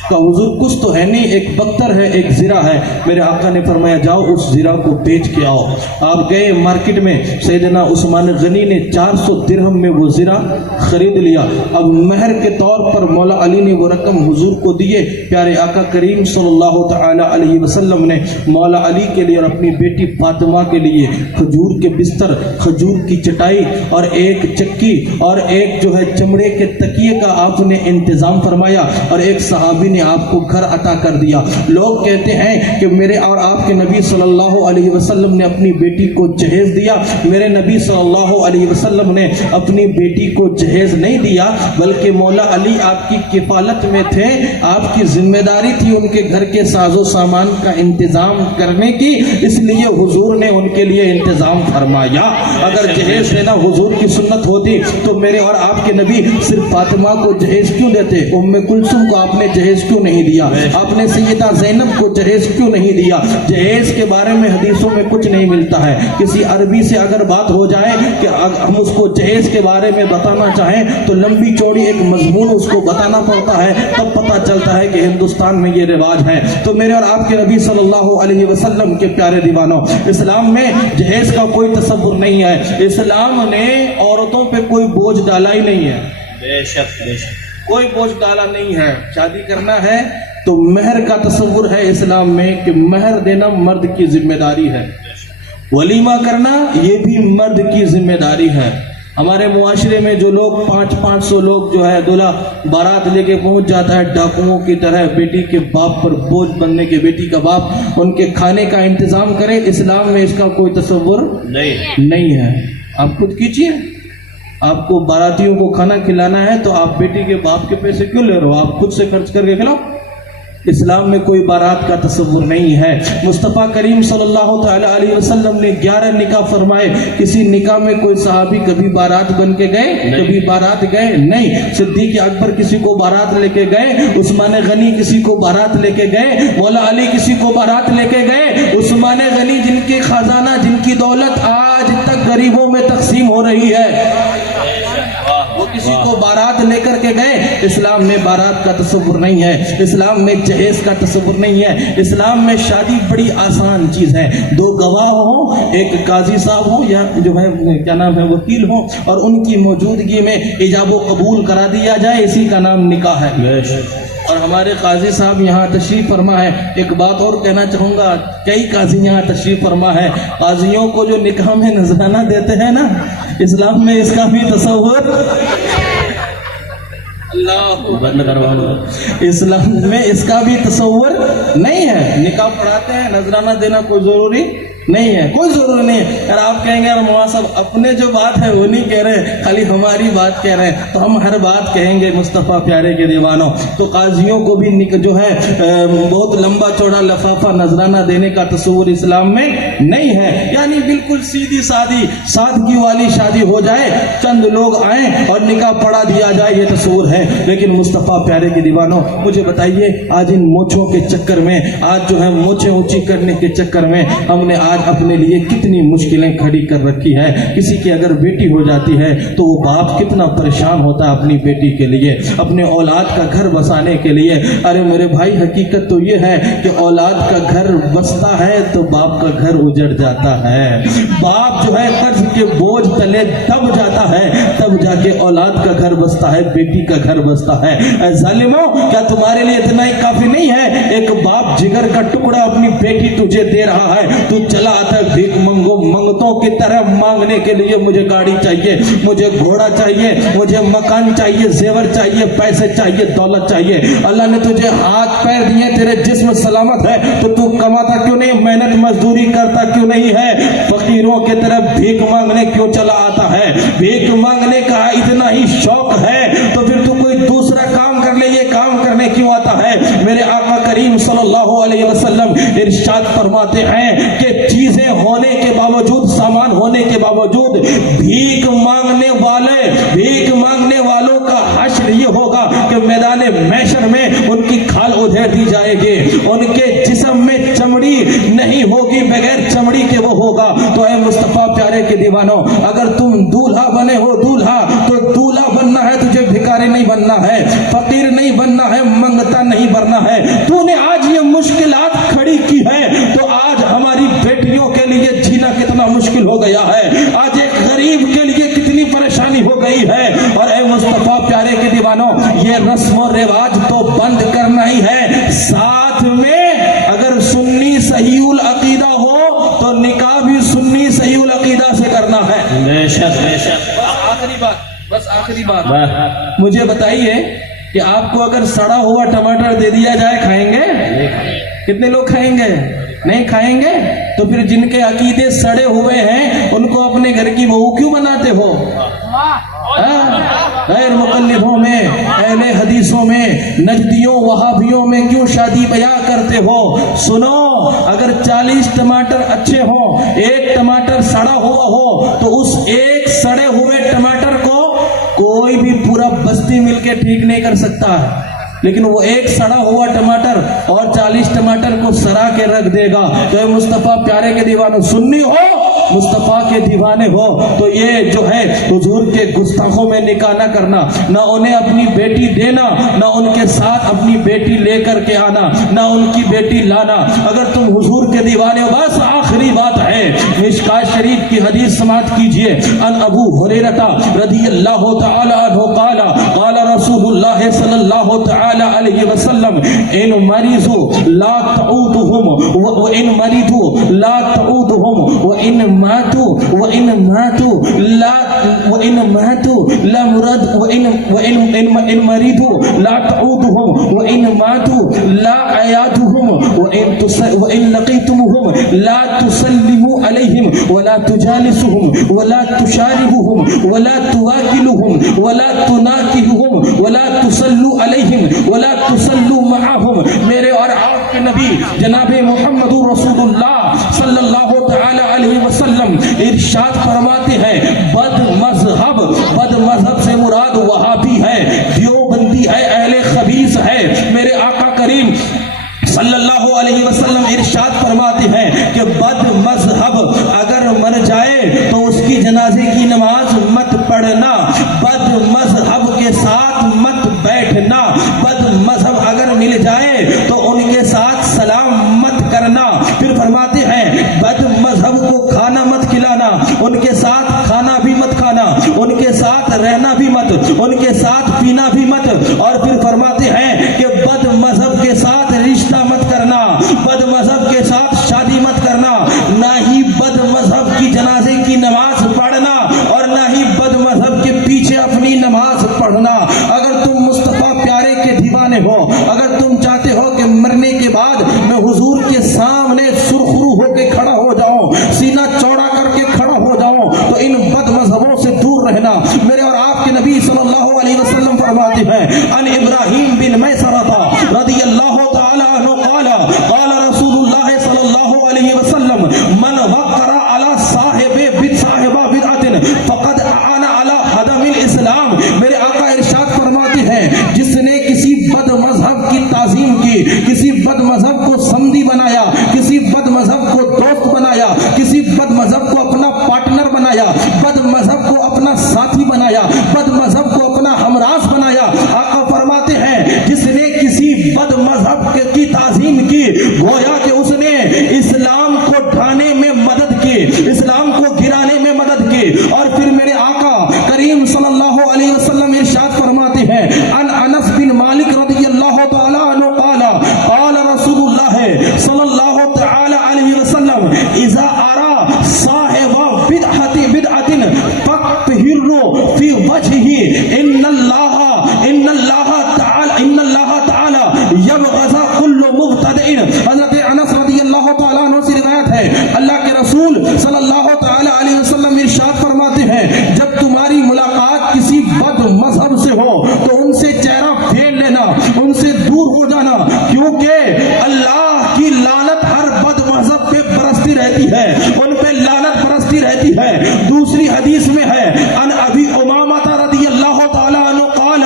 کہ حضور کچھ تو ہے نہیں، ایک بختر ہے، ایک زرہ ہے۔ میرے آقا نے فرمایا جاؤ اس زرہ کو بیچ کے آؤ۔ آپ گئے مارکیٹ میں، سیدنا عثمان غنی نے 400 درہم میں وہ زرہ خرید لیا۔ اب مہر کے طور پر مولا علی نے وہ رقم حضور کو دیے۔ پیارے آقا کریم صلی اللہ تعالی علیہ وسلم نے مولا علی کے لیے اور اپنی بیٹی فاطمہ کے لیے کھجور کے بستر، کھجور کی چٹائی اور ایک چکی اور ایک جو ہے چمڑے کے تکیے کا آپ نے انتظام فرمایا، اور ایک صحابی نے آپ کو گھر عطا کر دیا۔ لوگ کہتے ہیں کہ میرے اور آپ کے نبی صلی اللہ علیہ وسلم نے اپنی بیٹی کو جہیز دیا۔ میرے نبی صلی اللہ علیہ وسلم نے اپنی بیٹی کو جہیز نہیں دیا، بلکہ مولا علی آپ کی کفالت میں تھے، آپ کی ذمہ داری تھی ان کے گھر کے ساز و سامان کا انتظام کرنے کی، اس لیے حضور نے ان کے لیے انتظام فرمایا۔ اگر جہیز دینا حضور کی سنت ہوتی تو میرے اور آپ کے نبی صرف فاطمہ کو جہیز کیوں دیتے؟ ام کلثوم کو آپ نے جہیز کیوں نہیں دیا؟ آپ نے سیدہ زینب کو جہیز کیوں نہیں دیا؟ جہیز کے بارے میں حدیثوں میں کچھ نہیں ملتا ہے. کسی عربی سے اگر بات ہو جائے کہ ہم اس کو جہیز کے بارے میں بتانا چاہیں تو لمبی چوڑی ایک مضمون اس کو بتانا پڑتا ہے, تب پتہ چلتا ہے کہ ہندوستان میں یہ رواج ہے. تو میرے اور آپ کے نبی صلی اللہ علیہ وسلم کے پیارے دیوانوں, اسلام میں جہیز کا کوئی تصور نہیں ہے. اسلام نے عورتوں پہ کوئی بوجھ ڈالا ہی نہیں ہے. بے شک بے شک. کوئی بوجھ ڈالا نہیں ہے. شادی کرنا ہے تو مہر کا تصور ہے اسلام میں کہ مہر دینا مرد کی ذمہ داری ہے. ولیمہ کرنا یہ بھی مرد کی ذمہ داری ہے. ہمارے معاشرے میں جو لوگ 500 لوگ جو ہے دولہا بارات لے کے پہنچ جاتا ہے ڈاکوؤں کی طرح, بیٹی کے باپ پر بوجھ بننے کے, بیٹی کا باپ ان کے کھانے کا انتظام کرے, اسلام میں اس کا کوئی تصور نہیں ہے. آپ خود کیجئے, آپ کو باراتیوں کو کھانا کھلانا ہے تو آپ بیٹی کے باپ کے پیسے کیوں لے رہے ہو؟ آپ خود سے خرچ کر کے کھلاؤ. اسلام میں کوئی بارات کا تصور نہیں ہے. مصطفیٰ کریم صلی اللہ تعالی علیہ وسلم نے 11 نکاح فرمائے. کسی نکاح میں کوئی صحابی کبھی بارات بن کے گئے؟ کبھی بارات گئے نہیں. صدیق اکبر کسی کو بارات لے کے گئے, عثمان غنی کسی کو بارات لے کے گئے, مولا علی کسی کو بارات لے کے گئے. عثمان غنی جن کے خزانہ, جن کی دولت آج تک غریبوں میں تقسیم ہو رہی ہے, وہ کسی کو بارات لے کر کے گئے. اسلام میں بارات کا تصور نہیں ہے. اسلام میں جہیز کا تصور نہیں ہے. اسلام میں شادی بڑی آسان چیز ہے. 2 گواہ ہوں, ایک قاضی صاحب ہوں یا جو ہے کیا نام ہے وکیل ہوں, اور ان کی موجودگی میں ایجاب و قبول کرا دیا جائے, اسی کا نام نکاح ہے. اور ہمارے قاضی صاحب یہاں تشریف فرما ہے. ایک بات اور کہنا چاہوں گا, کئی قاضی یہاں تشریف فرما ہے. قاضیوں کو جو نکاح میں نذرانہ دیتے ہیں نا, اسلام میں اس کا بھی تصور, اسلام میں اس کا بھی تصور نہیں ہے. نکاح پڑھاتے ہیں, نذرانہ دینا کوئی ضروری نہیں ہے, کوئی ضروری نہیں ہے. اگر آپ کہیں گے مولانا صاحب اپنے جو بات ہے وہ نہیں کہہ رہے, خالی ہماری بات کہہ رہے ہیں, تو ہم ہر بات کہیں گے مصطفیٰ پیارے کے دیوانوں. تو قاضیوں کو بھی جو ہے بہت لمبا چوڑا لفافہ نذرانہ دینے کا تصور اسلام میں نہیں ہے. یعنی بالکل سیدھی سادی سادگی والی شادی ہو جائے, چند لوگ آئیں اور نکاح پڑھا دیا جائے, یہ تصور ہے. لیکن مصطفیٰ پیارے کے دیوانوں, مجھے بتائیے آج ان موچھوں کے چکر میں, آج جو ہے موچھیں اونچی کرنے کے چکر میں ہم نے آج اپنے لیے کتنی مشکلیں کھڑی کر رکھی ہے. کسی کی اگر بیٹی ہو جاتی ہے تو وہ باپ کتنا پریشان ہوتا ہے اپنی بیٹی کے لیے, اپنے اولاد کا گھر بسانے کے لیے. ارے میرے بھائی, حقیقت تو یہ ہے کہ اولاد کا گھر بستا ہے تو باپ کا گھر اجڑ جاتا ہے. باپ جو ہے قرض کے بوجھ تلے دب جاتا ہے, تب جا کے اولاد کا گھر بستا ہے, بیٹی کا گھر بستا ہے. اے ظالموں, کیا تمہارے لیے اتنا ہی کافی نہیں ہے؟ ایک باپ جگر کا ٹکڑا اپنی بیٹی تجھے دے رہا ہے, تو چلا آتا ہے بھیک منگتوں کی طرح مانگنے کے لیے, مجھے گاڑی چاہیے, مجھے گھوڑا چاہیے, مجھے مکان چاہیے, زیور چاہیے, پیسے چاہیے, دولت چاہیے. اللہ نے تجھے ہاتھ پیر دیے, تیرے جسم سلامت ہے, تو تو کماتا کیوں نہیں, محنت مزدوری کرتا کیوں نہیں ہے, فقیروں کی طرح بھیک مانگنے کیوں چلا آتا ہے؟ بھیک مانگنے کا اتنا ہی شوق ہے تو پھر تو کوئی دوسرا کام کر لے, یہ کام کرنے کیوں آتا ہے؟ میرے آقا کریم صلی اللہ علیہ وسلم ارشاد فرماتے ہیں کہ چیزیں ہونے کے باوجود, سامان ہونے کے باوجود بھیک مانگنے والوں کا حشر یہ ہوگا کہ میدان محشر میں ان کی کھال ادھیڑ دی جائے گی, ان کے جسم میں چمڑی نہیں ہوگی, بغیر چمڑی کے وہ ہوگا. تو اے مصطفیٰ پیارے کے دیوانوں, اگر تم دولہا بنے ہو, دولہا تو دولہا بننا ہے, تجھے بھکاری نہیں بننا ہے, فقیر نہیں بننا ہے, منگتا نہیں بننا ہے. تو نے آج یہ مشکلات کھڑی کی ہے تو آج ہماری بیٹیوں کے لیے جینا کتنا مشکل ہو گیا ہے, آج ایک غریب کے لیے کتنی پریشانی ہو گئی ہے. اور اے مصطفیٰ پیارے کے دیوانوں, یہ رسم و رواج تو بند کرنا ہی ہے, ساتھ میں اگر سنی صحیح العقیدہ ہو تو نکاح بھی سنی صحیح العقیدہ سے کرنا ہے. بے شک بے شک. بس آخری بات, مجھے بتائیے کہ آپ کو اگر سڑا ہوا ٹماٹر دے دیا جائے, کھائیں گے؟ کتنے لوگ کھائیں گے؟ نہیں کھائیں گے. تو پھر جن کے عقیدے سڑے ہوئے ہیں ان کو اپنے گھر کی بہو کیوں بناتے ہو؟ غیر مقلدوں میں, اہل حدیثوں میں, نجدیوں, وہابیوں میں کیوں شادی بیاہ کرتے ہو؟ سنو, اگر 40 ٹماٹر اچھے ہوں, ایک ٹماٹر سڑا ہوا ہو, تو اس ایک سڑے ہوئے ٹماٹر کو کوئی بھی پورا بستی مل کے ٹھیک نہیں کر سکتا ہے. لیکن وہ ایک سڑا ہوا ٹماٹر اور 40 ٹماٹر کو سڑا کے رکھ دے گا. تو اے مصطفیٰ پیارے کے دیوانوں، سنی ہو مصطفیٰ کے دیوانے ہو تو یہ جو ہے حضور کے گستاخوں میں نکاح نہ کرنا، نہ انہیں اپنی بیٹی دینا، نہ ان کے ساتھ اپنی بیٹی لے کر کے آنا، نہ ان کی بیٹی لانا. اگر تم حضور کے دیوانے ہو، بس آخری بات ہے مشکات شریف کی حدیث سماعت کیجئے. ان ابو ہریرہ رضی اللہ تعالی عنہ قال قال رسول اللہ صلی اللہ تعالی علیہ وسلم ان مریضوا لا تعودهم وان مرضوا لا تعودهم وان ماتوا لا لا مرض وان مرضوا لا تعودهم وان ماتوا لا عيادهم وان لقيتموهم لا تسلموا عليهم ولا تجالسهم ولا تشاربهم ولا تواكلهم ولا تناكحهم ولا تصلوا عليهم ولا تصلوا معهم. میرے اور آپ کے نبی جناب محمد رسول اللہ صلی اللہ تعالی علیہ وسلم ارشاد فرماتے ہیں بد مذہب سے مراد وہابی ہے، دیوبندی ہے، اہل خبیث ہے. میرے آقا کریم صلی اللہ علیہ وسلم ارشاد فرماتے ہیں کہ بد مذہب اگر مر جائے تو اس کی جنازے کی نماز مت پڑھنا، بد مذہب کے ساتھ مت بیٹھنا، بد مذہب اگر مل جائے تو ان کے ساتھ سلام مت کرنا. پھر فرماتے ہیں بد مذہب کو کھانا مت کھلانا، ان کے ساتھ کھانا بھی مت کھانا، ان کے ساتھ رہنا بھی مت، ان کے ساتھ پینا بھی مت. اور پھر فرماتے ہیں کہ بد مذہب کے ساتھ رشتہ مت کرنا، بد مذہب کے ساتھ شادی مت کرنا، نہ ہی بد مذہب کی جنازے کی نماز پڑھنا اور نہ ہی بد مذہب کے پیچھے اپنی نماز پڑھنا. اگر تم مصطفیٰ پیارے کے دیوانے ہو، اگر تم چاہتے ہو کہ مرنے کے بعد میں حضور کے سامنے سرخرو ہو کے کھڑا ہو جاؤں، سینہ چوڑا کر کے کھڑا ہو جاؤں، تو ان بد مذہبوں سے دور رہنا. میرے اور آپ کے نبی صلی اللہ علیہ وسلم فرماتے ہیں ان ابراہیم بن میسرہ رضی اللہ تعالی عنہ قال قال رسول اللہ صلی اللہ علیہ وسلم من وقر علی صاحب بدعۃ فقد اعان علی هدم الاسلام. میرے آقا ارشاد فرماتے ہیں جس نے کسی بد مذہب کی تعظیم کی، کسی بد مذہب کو سندھی بنایا، کسی بد مذہب کو دوست بنایا، کسی بد مذہب کو اپنا پارٹنر بنایا، بد مذہب کو اپنا ساتھی بنایا، بد مذہب کو اپنا ہمراز بنایا. آقا فرماتے ہیں جس نے کسی بد مذہب کی تعظیم کی گویا کہ اس نے اسلام کو ڈھانے میں مدد کی، اسلام کو گرانے میں مدد کی. اور پھر میرے آقا کریم صلی اللہ علیہ وسلم ارشاد فرماتے ہیں ان انس بن مالک رضی اللہ تعالی عنہ قال قال رسول اللہ صلی اللہ تعالی علیہ وسلم اذا ارى صاحب بدعۃ فاطهر في وجهه ان اللہ تعالی یبغض کل مبتدع. حضرت انس رضی اللہ تعالی عنہ سے روایت ہے اللہ کے رسول صلی اللہ تعالی علیہ وسلم ارشاد فرماتے ہیں جب تمہاری ملاقات کسی بد مذہب سے ہو تو ان سے چہرہ پھیر لینا، ان سے دور ہو جانا، کیونکہ اللہ کی لعنت ہر بد مذہب پہ برستی رہتی ہے، ان پہ لعنت برستی رہتی ہے. دوسری حدیث میں ہے ان ابی امامہ رضی اللہ تعالی عنہ قال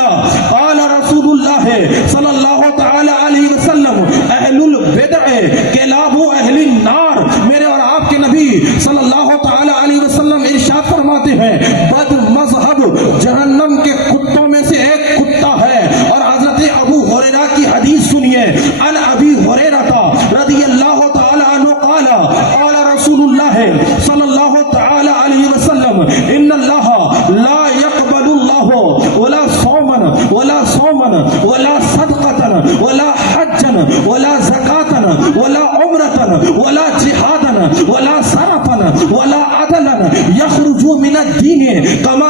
قال رسول اللہ صلی اللہ تعالی علیہ وسلم اہل البدع کلاب اہل النار. میرے اور آپ کے نبی صلی اللہ تعالی علیہ وسلم ارشاد فرماتے ہیں بد مذہب جہنم کے کتوں میں سے ایک کتا ہے. اور حضرت ابو ہریرہ کی حدیث سنیے ان ابی ہریرہ رضی اللہ تعالی عنہ قال قال رسول اللہ صلی اللہ تعالی علیہ وسلم ان اللہ لا يقبل اللہ ولا صوما ولا صدقة ولا حجا ولا زکاة ولا عمرة ولا جہادا ولا صرفا ولا عدلا یخرج من الدین کما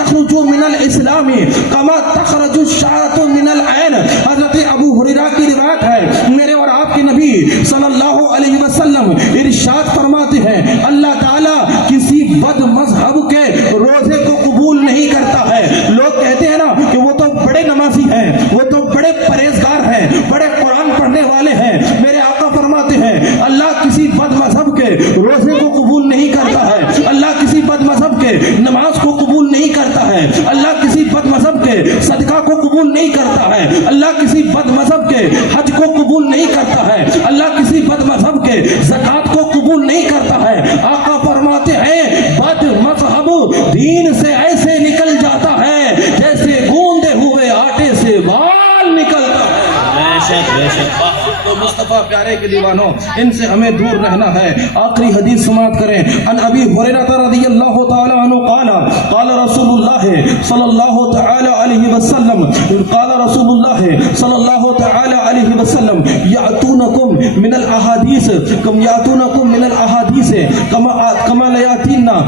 یخرج من الاسلام کما تخرج الشعرة من العین. حضرت ابو ہریرہ کی روایت ہے میرے اور آپ کے نبی صلی اللہ علیہ وسلم ارشاد فرماتے ہیں اللہ تعالیٰ کسی بد مذہب کے روزے کو قبول نہیں کرتا ہے. لوگ کہتے ہیں نا کہ وہ تو بڑے نمازی ہیں، وہ تو بڑے پرہیزگار ہیں، بڑے قرآن پڑھنے والے ہیں. میرے آقا فرماتے ہیں اللہ کسی بد مذہب کے روزے کو قبول نہیں کرتا ہے، اللہ کسی بد مذہب کے نماز کو قبول نہیں کرتا ہے، اللہ کسی بد مذہب کے صدقہ کو قبول قبول نہیں کرتا ہے، اللہ کسی بد مذہب کے حج کو قبول نہیں کرتا ہے، اللہ کسی بد مذہب کے زکات کو قبول نہیں کرتا ہے۔ آقا فرماتے ہیں بد مذہب دین سے ایسے نکل جاتا ہے جیسے گوندے ہوئے آٹے سے بال نکلتا ہے۔ بے شک بے شک تو مصطفیٰ پیارے کے دیوانوں، ان سے ہمیں دور رہنا ہے۔ آخری حدیث سماعت کریں۔ ان ابی ہریرہ رضی اللہ تعالی عنہ قال قال رسول اللہ صلی اللہ تعالی علیہ وسلم قال رسول اللہ صلی اللہ تعالی علیہ وسلم یاتونکم من الاحادیث کم یاتونکم من الاحادیث کما لیاتینا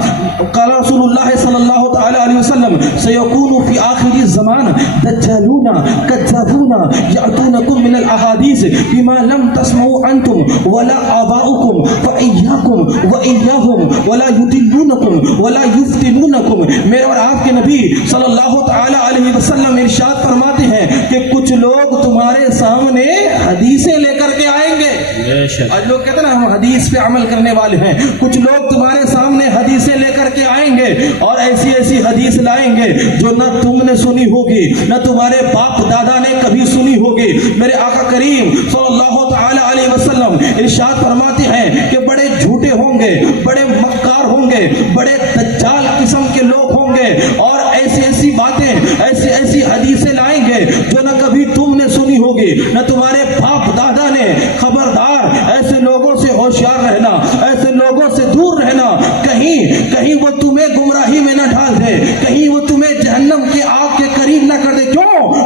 قال رسول اللہ صلی اللہ تعالی علیہ وسلم سیکون فی آخر الزمان دجالون کذابون یاتونکم من الاحادیث بما لم تسمعوا انتم ولا آباؤکم فإیاکم وإیاہم ولا یضلونکم ولا یفتنونکم۔ میرے اور آپ کے نبی صلی اللہ تعالی علیہ وسلم ارشاد فرماتے ہیں کہ کچھ لوگ تمہارے سامنے حدیثیں لے کر کے آئیں گے۔ بے شک آج لوگ کہتے ہیں نا ہم حدیث پہ عمل کرنے والے ہیں، کچھ لوگ تمہارے سامنے حدیثیں لے کر کے آئیں گے اور ایسی ایسی حدیث لائیں گے جو نہ تم نے سنی ہوگی نہ تمہارے باپ دادا نے کبھی سنی ہوگی۔ میرے آقا کریم صلی اللہ تعالی علیہ وسلم ارشاد فرماتے ہیں کہ بڑے جھوٹے ہوں گے، بڑے مکار ہوں گے، بڑے دجال قسم کے لوگ ہوں گے اور ایسی ایسی باتیں ایسی ایسی حدیثیں لائیں گے جو نہ کبھی تم نے سنی ہوگی نہ تمہارے باپ دادا نے۔ خبردار، ایسے لوگوں سے ہوشیار رہنا، ایسے لوگوں سے دور رہنا، کہیں وہ تمہیں گمراہی میں نہ ڈال دے، کہیں وہ تمہیں جہنم کے آگ کے قریب نہ کر دے۔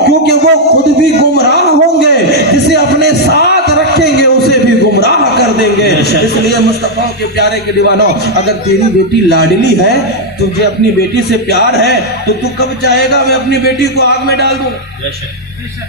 کیونکہ وہ خود بھی گمراہ ہوں گے، جسے اپنے ساتھ رکھیں گے اسے بھی گمراہ کر دیں گے۔ اس لیے مصطفیٰ کے پیارے کے دیوانوں، اگر تیری بیٹی لاڈلی ہے، تجھے اپنی بیٹی سے پیار ہے، تو تو کب چاہے گا میں اپنی بیٹی کو آگ میں ڈال دوں؟ بے شک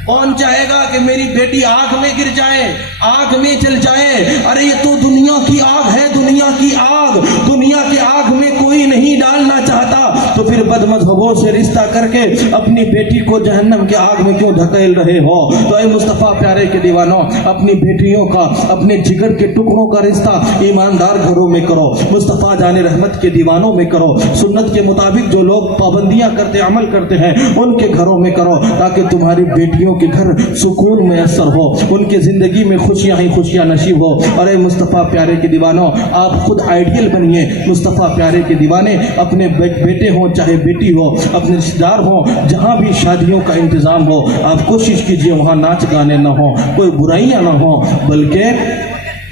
کون چاہے گا کہ میری بیٹی آگ میں گر جائے، آگ میں جل جائے؟ ارے یہ تو دنیا کی آگ ہے، دنیا کی آگ، دنیا کی آگ میں کوئی نہیں ڈالنا چاہتا، تو پھر بد مذہبوں سے رشتہ کر کے اپنی بیٹی کو جہنم کے آگ میں کیوں دھکیل رہے ہو؟ تو اے مصطفیٰ پیارے کے دیوانوں، اپنی بیٹیوں کا، اپنے جگر کے ٹکڑوں کا رشتہ ایماندار گھروں میں کرو، مصطفیٰ جان رحمت کے دیوانوں میں کرو، سنت کے مطابق جو لوگ پابندیاں کرتے عمل کرتے ہیں ان کے گھروں میں کرو، تاکہ تمہاری بیٹیوں کے گھر سکون میسر ہو، ان کے زندگی میں خوشیاں ہی خوشیاں نصیب ہو۔ اور اے مصطفیٰ پیارے کے دیوانوں، آپ خود آئیڈیل بنیے، مصطفیٰ پیارے کے دیوانے، اپنے بیٹے ہوں چاہے بیٹی ہو، اپنے رشتہ دار ہوں، جہاں بھی شادیوں کا انتظام ہو، آپ کوشش کیجئے وہاں ناچ گانے نہ ہوں، کوئی برائیاں نہ ہوں، بلکہ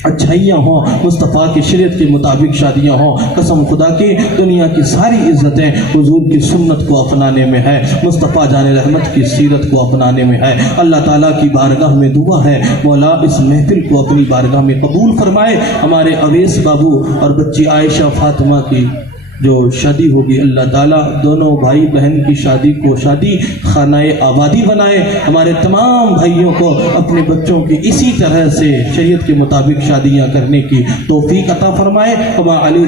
اچھائیاں ہوں، مصطفیٰ کی شریعت کے مطابق شادیاں ہوں۔ قسم خدا کی دنیا کی ساری عزتیں حضور کی سنت کو اپنانے میں ہے، مصطفیٰ جان رحمت کی سیرت کو اپنانے میں ہے۔ اللہ تعالیٰ کی بارگاہ میں دعا ہے مولا اس محفل کو اپنی بارگاہ میں قبول فرمائے۔ ہمارے اویس بابو اور بچی عائشہ فاطمہ کی جو شادی ہوگی، اللہ تعالیٰ دونوں بھائی بہن کی شادی کو شادی خانہ آبادی بنائے، ہمارے تمام بھائیوں کو اپنے بچوں کی اسی طرح سے شریعت کے مطابق شادیاں کرنے کی توفیق عطا فرمائے۔ وما علی